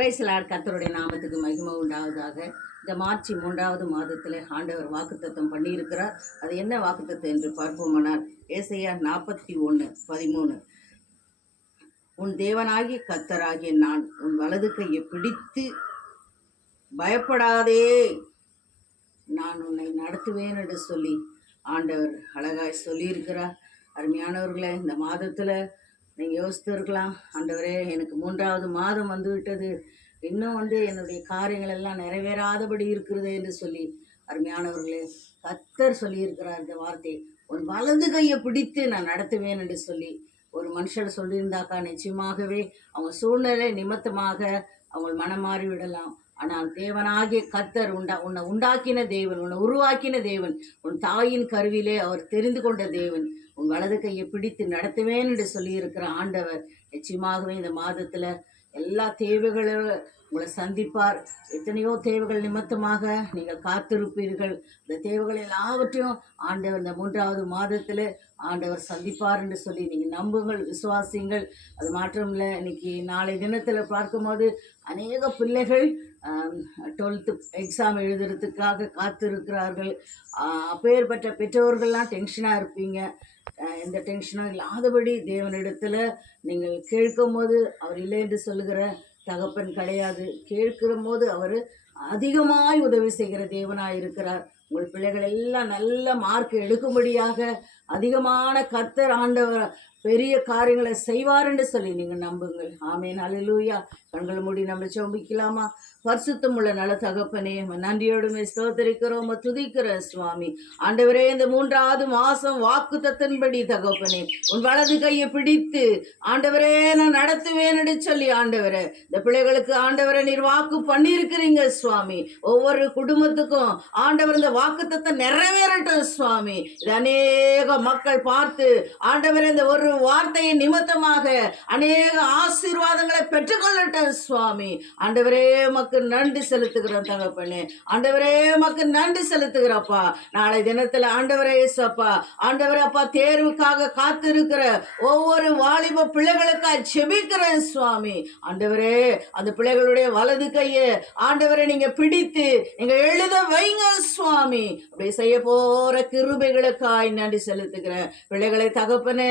Price Lord. கர்த்தருடைய நாமத்துக்கு மகிமை உண்டாவதாக. இந்த மார்ச் 3வது மாதத்தில் ஆண்டவர் வாக்குத்தத்தம் பண்ணியிருக்கிறார். அது என்ன வாக்குத்தத்தம் என்று பார்ப்போமானால், ஏசாயா 41:13, உன் தேவனாகிய கர்த்தராகிய நான் உன் வலது கையை பிடித்து பயப்படாதே, நான் உன்னை நடத்துவேன் என்று சொல்லி ஆண்டவர் அழகாய் சொல்லியிருக்கிறார். அருமையானவர்களை, இந்த மாதத்தில் நீங்கள் யோசித்து இருக்கலாம், ஆண்டவரே எனக்கு 3வது மாதம் வந்து விட்டது, இன்னும் என்னுடைய காரியங்கள் எல்லாம் நிறைவேறாதபடி இருக்கிறது என்று சொல்லி. அருமையானவர்களே, கர்த்தர் சொல்லியிருக்கிறார் இந்த வார்த்தை, உன் வலது கையை பிடித்து நான் நடத்துவேன் என்று சொல்லி. ஒரு மனுஷர் சொல்லியிருந்தாக்கா நிச்சயமாகவே அவங்க சூழ்நிலை நிமித்தமாக அவங்க மனம் மாறி விடலாம். ஆனால் தேவனாகிய கர்த்தர் உன்னை உண்டாக்கின தேவன், உன்னை உருவாக்கின தேவன், உன் தாயின் கருவிலே அவர் தெரிந்து கொண்ட தேவன், உன் வலது கையை பிடித்து நடத்துவேன் என்று சொல்லியிருக்கிற ஆண்டவர் நிச்சயமாகவே இந்த மாதத்தில் எல்லா தேவைகளும் உங்களை சந்திப்பார். எத்தனையோ தேவைகள் நிமித்தமாக நீங்கள் காத்திருப்பீர்கள். இந்த தேவைகள் எல்லாவற்றையும் ஆண்டவர் இந்த 3வது மாதத்தில் ஆண்டவர் சந்திப்பார் என்று சொல்லி நீங்கள் நம்புங்கள், விசுவாசிங்கள். அது மாத்திரமில்லை, இன்னைக்கு நாளை தினத்தில் பார்க்கும்போது அநேக பிள்ளைகள் 12th எக்ஸாம் எழுதுறதுக்காக காத்திருக்கிறார்கள். அப்பேற்பட்ட பெற்றோர்கள்லாம் டென்ஷனாக இருப்பீங்க. எந்த டென்ஷனும் இல்லாதபடி தேவனிடத்தில் நீங்கள் கேட்கும் போது அவர் இல்லை என்று சொல்லுகிற தகப்பன் கிடையாது. கேட்கிற போது அவர் அதிகமாய் உதவி செய்கிற தேவனாய் இருக்கிறார். உங்கள் பிள்ளைகள் எல்லாம் நல்ல மார்க் எடுக்கும்படியாக அதிகமான கர்த்தர் ஆண்டவர் பெரிய காரியங்களை செய்வார் என்று சொல்லி நீங்கள் நம்புங்கள். ஆமேன், அல்லேலூயா. கண்கள் மூடி நம்ம ஜெபிக்கலாமா? பரிசுத்தம் உள்ள நல்ல தகப்பனே, நன்றியோடுமே ஸ்தோத்திரிக்கிறோம், துதிக்கிற சுவாமி. ஆண்டவரே, இந்த 3வது மாதம் வாக்குத்தத்தின்படி தகப்பனே உன் வலது கையை பிடித்து ஆண்டவரே நான் நடத்துவேன் என்று சொல்லி ஆண்டவரே இந்த பிள்ளைகளுக்கு ஆண்டவரை நீர் வாக்கு பண்ணியிருக்கிறீங்க சுவாமி. ஒவ்வொரு குடும்பத்துக்கும் ஆண்டவர் இந்த வாக்குத்தத்தை நிறைவேறட்டும் சுவாமி. இது அநேக மக்கள் பார்த்து ஆண்டவரே இந்த ஒரு வார்த்தையின் நிமித்தமாக அநேக ஆசீர்வாதங்களை பெற்றுக்கொள்ளட்டும் சுவாமி. ஆண்டவரே மக்கு நன்றி செலுத்துகிறோம் தகப்பனே. ஆண்டவரே மக்கு நன்றி செலுத்துகிறப்பா. நாளை தினத்தில் ஆண்டவரே ஏசப்பா, ஆண்டவரே அப்பா, தேர்வுக்காக காத்திருக்கிற ஒவ்வொரு வாலிப பிள்ளைகளுக்காக ஜெபிக்கிறேன் சுவாமி. ஆண்டவரே அந்த பிள்ளைகளுடைய வலது கையை ஆண்டவரை நீங்க பிடித்து நீங்க எழுத வைங்க சுவாமி. அப்படி செய்ய போற கிருபைகளுக்காய் நன்றி செலுத்துகிறேன். பிள்ளைகளை தகப்பனே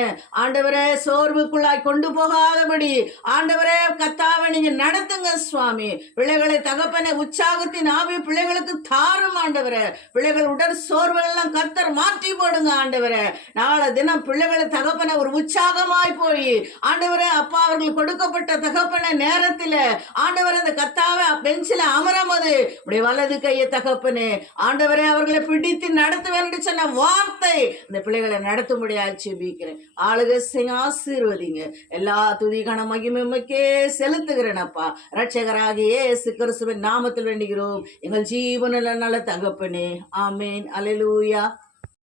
ஆண்டவரே சோர்வுக்குள்ளாய் கொண்டு போகாதபடி ஆண்டவரே கர்த்தாவை நீங்க நடத்துங்க சுவாமி. பிள்ளைகளை தகப்பனே உற்சாகத்தின் ஆவி பிள்ளைகளுக்கு தாரும் ஆண்டவரே. பிள்ளைகள் உடல் சோர்வுகள்லாம் கர்த்தர் மாற்றி போடுங்க ஆண்டவரே. நாளை தினம் பிள்ளைகளை தகப்பனை ஒரு உற்சாகமாய் போய் ஆண்டவரே அப்பா அவர்கள் கொடுக்கப்பட்ட தகப்பனை நேரத்தில் ஆண்டவரே அந்த கர்த்தாவை பெஞ்சில் அமரும்போது இப்படி வலது கையை தகப்பனே ஆண்டவரே அவர்களை பிடித்து நடத்துவேன் என்று சொன்ன வார்த்தை இந்த பிள்ளைகளை நடத்தும்படியா ஜெபிக்கிறேன். ஆளுக ஆசீர்வதிங்க. எல்லா துதி கன மகிமைக்கே செலுத்துகிறேனப்பா. இரட்சகராகிய இயேசு கிறிஸ்துவின் நாமத்தில் வேண்டுகிறோம் எங்கள் ஜீவனில் நல்ல தகப்பனே. ஆமேன், அல்லேலூயா.